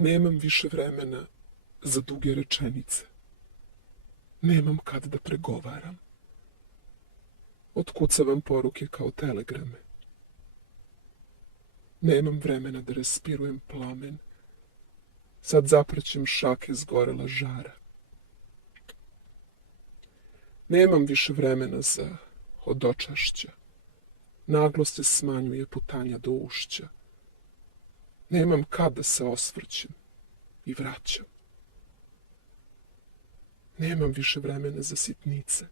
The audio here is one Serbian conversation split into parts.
Nemam više vremena za duge rečenice. Nemam kad da pregovaram. Otkucavam poruke kao telegrame. Nemam vremena da respirujem plamen. Sad zapraćem šake zgorela žara. Nemam više vremena za hodočašća. Naglo se smanjuje putanja do ušća. Nemam kad da se osvrćem i vraćam. Nemam više vremena za sitnice.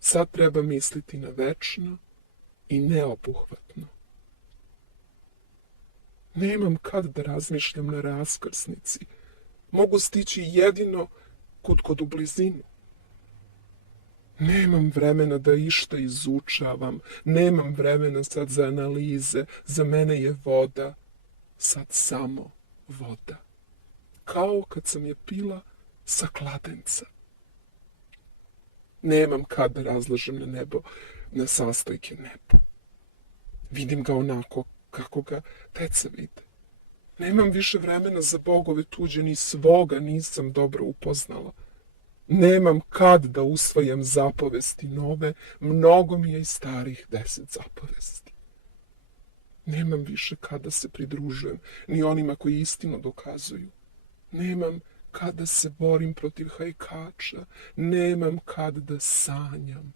Sad treba misliti na večno i neobuhvatno. Nemam kad da razmišljam na raskrsnici. Mogu stići jedino kod u blizinu. Nemam vremena da išta izučavam. Nemam vremena sad za analize. Za mene je voda sad samo voda. Kao kad sam je pila sa kladenca. Nemam kad da razlažem na nebo, na sastojke nebo. Vidim ga onako kako ga deca vide. Nemam više vremena za bogove tuđe, ni svoga nisam dobro upoznala. Nemam kad da usvajam zapovesti nove, mnogo mi je i starih 10 zapovesti. Nemam više kad da se pridružujem, ni onima koji istinu dokazuju. Nemam kad da se borim protiv hajkača, nemam kad da sanjam,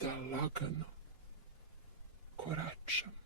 da lagano koračam.